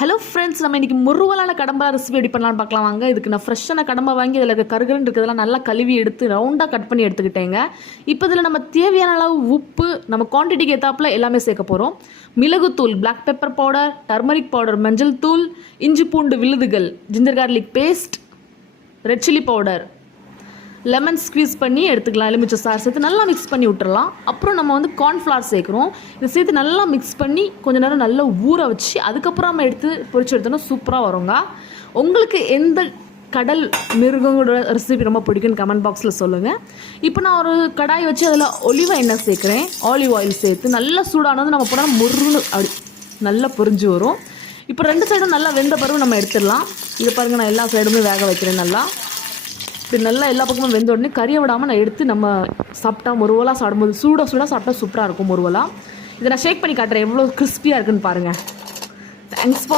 Hello friends, நம்ம இன்றைக்கி முருவலான கடம்பா recipe எப்படி பண்ணலான்னு பார்க்கலாம் வாங்க. இதுக்கு நான் ஃப்ரெஷ்ஷான கடம்பா வாங்கி அதில் இருக்க கருகருன்னு இருக்கிறதெல்லாம் நல்லா கழுவி எடுத்து ரவுண்டாக கட் பண்ணி எடுத்துக்கிட்டேங்க. இப்போ இதில் நம்ம தேவையான அளவு உப்பு, நம்ம குவான்டிட்டிக்கு ஏற்றாப்புல எல்லாமே சேர்க்க போகிறோம். மிளகுத்தூள், black pepper powder, turmeric powder, மஞ்சள் தூள், இஞ்சி பூண்டு விழுதுகள், ginger garlic paste, red chilli powder, lemon squeeze பண்ணி எடுத்துக்கலாம். எலுமிச்சை சாறு சேர்த்து நல்லா மிக்ஸ் பண்ணி விட்டுறலாம். அப்புறம் நம்ம கார்ன்ஃப்ளவர் சேர்க்குறோம். இதை சேர்த்து நல்லா மிக்ஸ் பண்ணி கொஞ்சம் நேரம் நல்லா ஊற வச்சு அதுக்கப்புறம் நம்ம எடுத்து பொரிச்சு எடுத்தோன்னா சூப்பராக வருங்க. உங்களுக்கு எந்த கடல் மிருகங்களோட ரெசிபி ரொம்ப பிடிக்குன்னு கமெண்ட் பாக்ஸில் சொல்லுங்கள். இப்போ நான் ஒரு கடாய் வச்சு அதில் ஒலிவ் எண்ணெய் சேர்க்குறேன். ஆலிவ் ஆயில் சேர்த்து நல்லா சூடானது நம்ம போனால் முருன்னு அப்படி நல்லா பொரிஞ்சு வரும். இப்போ 2 சைடும் நல்லா வெந்த பிறகு நம்ம எடுத்துடலாம். இதை பாருங்கள், நான் எல்லா சைடுமே வேக வைக்கிறேன். நல்லா இப்படி நல்லா எல்லா பக்கமும் வெந்த உடனே கறியை விடாமல் நான் எடுத்து நம்ம சாப்பிட்டா முருவலாக சாப்பிடும்போது சூடாக சாப்பிட்டா சூப்பராக இருக்கும் முருவலாக. இதை நான் ஷேக் பண்ணி காட்டுறேன் எவ்வளோ கிறிஸ்பியாக இருக்குன்னு பாருங்கள். Thanks for